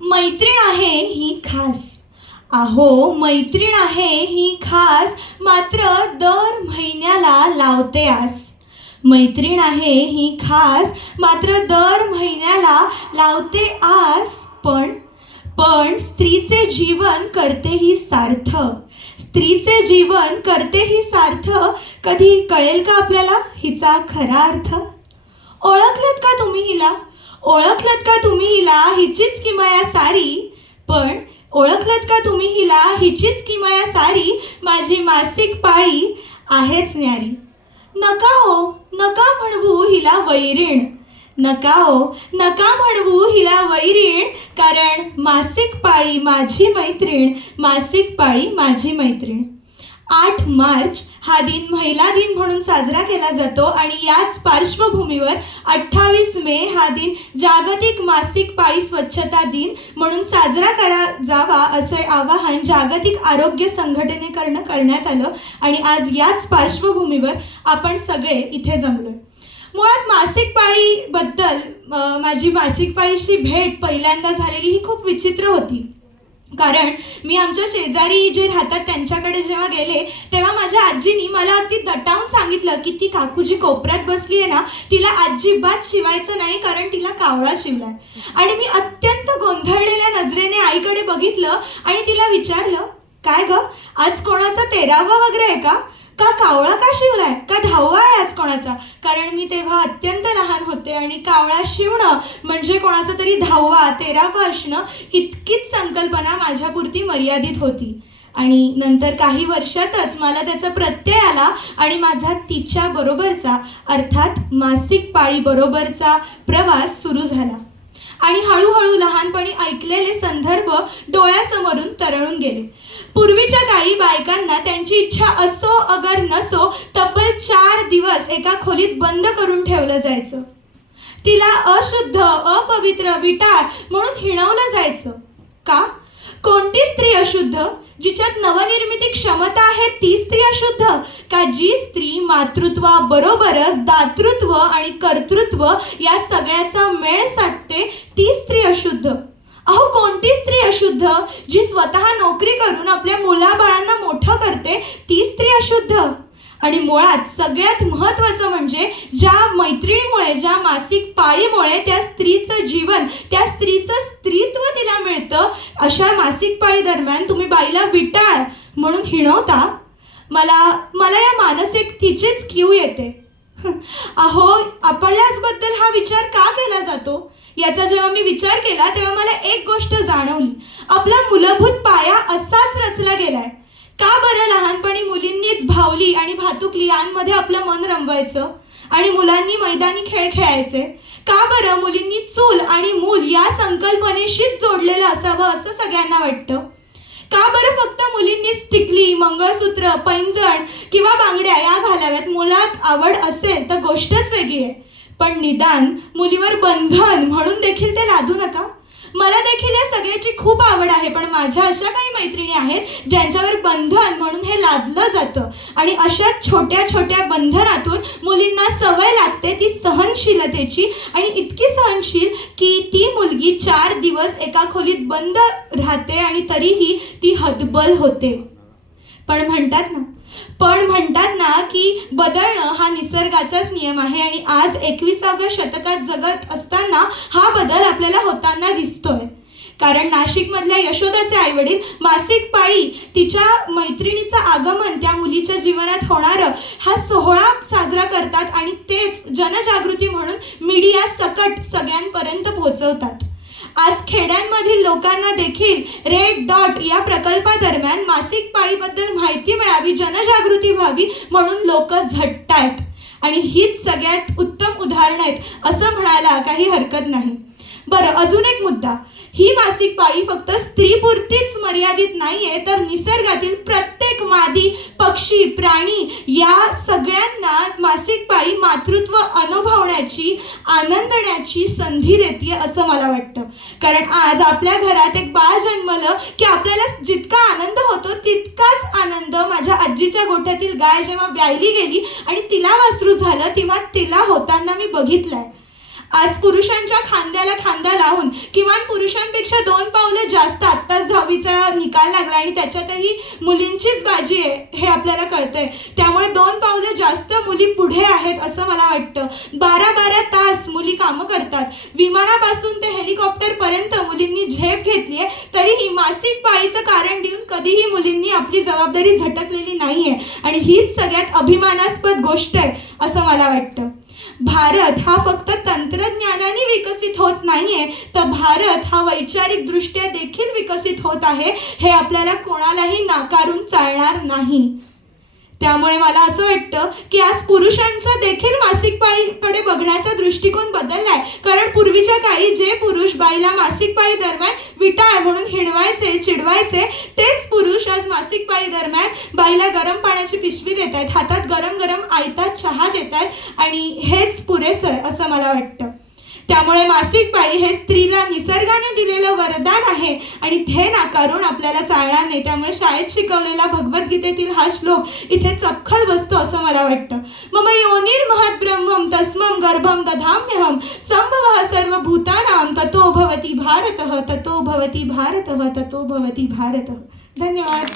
मैत्रीण आहे ही खास. अहो मैत्रीण आहे ही खास मात्र दर महिन्याला लावते आस. मैत्रीण आहे ही खास मात्र दर महिन्याला लावते आस पण पण स्त्रीचे जीवन करते ही सार्थक. स्त्रीचे जीवन करते ही सार्थक कधी कळेल का आपल्याला? हिचा खरा अर्थ. ओळखलत का तुम्ही हिला? ओळखलत का तुम्ही हिला हिचीच किमाया सारी? पण ओळखलत का तुम्ही हिला हिचीच किमाया सारी? माझी मासिक पाळी आहेच न्यारी. नका हो नका म्हणवू हिला वैरीण. नका हो नका म्हणवू हिला वैरीण कारण मासिक पाळी माझी मैत्रीण मासिक पाळी माझी मैत्रीण. आठ मार्च हा दिन महिला दिन म्हणून साजरा केला जातो आणि याच पार्श्वभूमीवर अठ्ठावीस मे हा दिन जागतिक मासिक पाळी स्वच्छता दिन म्हणून साजरा करा जावा असे आवाहन जागतिक आरोग्य संघटनेकडनं करण्यात आलं. आणि आज याच पार्श्वभूमीवर आपण सगळे इथे जमलोय. मुळात मासिक पाळीबद्दल माझी मासिक पाळीशी भेट पहिल्यांदा झालेली ही खूप विचित्र होती. कारण मी आमच्या शेजारी जे राहतात त्यांच्याकडे जेव्हा गेले तेव्हा माझ्या आजीनी मला अगदी दटावून सांगितलं की ती काकू जी कोपऱ्यात बसली आहे ना तिला अजिबात शिवायचं नाही कारण तिला कावळा शिवलाय. आणि मी अत्यंत गोंधळलेल्या नजरेने आईकडे बघितलं आणि तिला विचारलं काय ग आज कोणाचा तेरावा वगैरे आहे का? का कावळा का शिवलाय? का धाववा आहे आज कोणाचा? कारण मी तेव्हा अत्यंत लहान होते आणि कावळा शिवणं म्हणजे कोणाचं तरी धाववा तेरावं असणं इतकीच संकल्पना माझ्यापुरती मर्यादित होती. आणि नंतर काही वर्षातच मला त्याचा प्रत्यय आला आणि माझा तिच्या बरोबरचा अर्थात मासिक पाळी बरोबरचा प्रवास सुरू झाला. आणि हळूहळू लहानपणी ऐकलेले संदर्भ डोळ्यासमोरून तरळून गेले. पूर्वीच्या काळी बायकांना त्यांची इच्छा असो अगर नसो तब्बल चार दिवस एका खोलीत बंद करून ठेवलं जायचं. तिला अशुद्ध अपवित्र विटाळ म्हणून हिणवलं जायचं. का? कोणती स्त्री अशुद्ध जिच्यात नवनिर्मिती क्षमता आहे ती स्त्री अशुद्ध? का जी स्त्री मातृत्वाबरोबरच दातृत्व आणि कर्तृत्व या सगळ्याचा मेळ साधते ती स्त्री अशुद्ध? अहो कोणती स्त्री अशुद्ध जी स्वतः नोकरी करून आपल्या मुलाबाळांना मोठं करते ती स्त्री अशुद्ध? आणि मुळात सगळ्यात महत्त्वाचं म्हणजे ज्या मैत्रिणीमुळे ज्या मासिक पाळीमुळे त्या स्त्रीचं जीवन त्या स्त्रीचं स्त्रीत्व तिला मिळतं अशा मासिक पाळी दरम्यान तुम्ही बाईला विटाळ म्हणून हिणवता? मला मला या मानसिक तिचीच क्यू येते. अहो आपल्याचबद्दल हा विचार का केला जातो? याचा जेव्हा मी विचार केला तेव्हा मला एक गोष्ट जाणवली. आपला मूलभूत पाया असाच रचला गेलाय. का बरं लहानपणी मुलींनीच भावली आणि भातुकली यांमध्ये आपलं मन रमवायचं? आणि मुलांनी मैदानी खेळ खेळायचे. का बरं मुलींनी चूल आणि मूल या संकल्पनेशीच जोडलेलं असावं असं सगळ्यांना वाटतं? का बरं फक्त मुलींनीच टिकली मंगळसूत्र पैंजण किंवा बांगड्या या घालाव्यात? मुलात आवड असेल तर गोष्टच वेगळी आहे. पण निदान मुलीवर बंधन म्हणून देखील ते लादू नका. मला देखील या सगळ्याची खूप आवड आहे पण माझ्या अशा काही मैत्रिणी आहेत ज्यांच्यावर बंधन म्हणून हे लादलं जातं. आणि अशा छोट्या छोट्या बंधनातून मुलींना सवय लागते ती सहनशीलतेची. आणि इतकी सहनशील की ती मुलगी चार दिवस एका खोलीत बंद राहते आणि तरीही ती हतबल होते. पण म्हणतात ना पण म्हणतात ना की बदलणं हा निसर्गाचाच नियम आहे आणि आज एकविसाव्या शतकात जगत असताना हा बदल आपल्याला होताना दिसतो. कारण नाशिकमधल्या यशोदाचे आईवडील मासिक पाळी तिच्या मैत्रिणीचं आगमन त्या मुलीच्या जीवनात होणारं हा सोहळा साजरा करतात आणि तेच जनजागृती म्हणून मीडिया सकट सगळ्यांपर्यंत पोहोचवतात. आज खेड्यांमधील लोकांना देखील रेड डॉट या प्रकल्पादरम्यान मासिक पाळीबद्दल माहिती मिळावी जनजागृती व्हावी म्हणून लोक झटतायत. आणि हीच सगळ्यात उत्तम उदाहरणं आहेत असं म्हणायला काही हरकत नाही. बरं अजून एक मुद्दा. ही मासिक पाळी फक्त स्त्रीपुरतीच मर्यादित नाहीये तर निसर्गातील प्रत्येक मादी पक्षी प्राणी या सगळ्यांना मासिक पाळी मातृत्व अनुभवण्याची आनंदण्याची संधी देते असं मला वाटतं. कारण आज आपल्या घरात एक बाळ जन्मलं की आपल्याला जितका आनंद होतो तितकाच आनंद माझ्या आजीच्या गोठ्यातील गाय जेव्हा व्यायली गेली आणि तिला वासरू झालं तेव्हा तिला होताना मी बघितलंय. आज पुरुषांच्या खांद्याला खांदा लावून किमान पुरुषांपेक्षा दोन पावलं जास्त आत्ताच दहावीचा निकाल लागला आणि त्याच्यातही मुलींचीच बाजी आहे हे आपल्याला कळतंय. त्यामुळे दोन पावलं जास्त मुली पुढे आहेत असं मला वाटतं. बारा बारा तास मुली कामं करतात. विमानापासून ते हेलिकॉप्टरपर्यंत मुलींनी झेप घेतली आहे तरीही मासिक पाळीचं कारण देऊन कधीही मुलींनी आपली जबाबदारी झटकलेली नाही आहे आणि हीच सगळ्यात अभिमानास्पद गोष्ट आहे असं मला वाटतं. भारत हा फक्त तंत्रज्ञानाने विकसित होत नाहीये तर भारत हा वैचारिक दृष्ट्या देखील विकसित होत आहे हे आपल्याला कोणालाही नाकारून चालणार नाही. त्यामुळे मला असं वाटतं की आज पुरुषांचा देखील मासिक पाळीकडे बघण्याचा दृष्टिकोन बदललाय. कारण पूर्वीच्या काळी जे पुरुष बाईला मासिक पाळी दरम्यान विटाळ म्हणून हिणवायचे चिडवायचे तेच पुरुष आज मासिक पाळी दरम्यान बाईला गरम पाण्याची पिशवी देत आहेत हातात गरम गरम आयतात चहा देत आहेत आणि हेच पुरेसं आहे असं मला वाटतं त्यामुळे मासिक पाळी हे स्त्रीला निसर्गाने दिलेलं वरदान आहे आणि ते नाकारून आपल्याला चालणार नाही. त्यामुळे शाळेत शिकवलेला भगवद्गीतेतील हा श्लोक इथे चपखल बसतो असं मला वाटतं. मम योनिर महत् ब्रह्मम तस्मम गर्भम दधाम्यहम संभव सर्व भूतानाम ततो भवती भारत ततो भवती भारत ततो भवती भारत. धन्यवाद.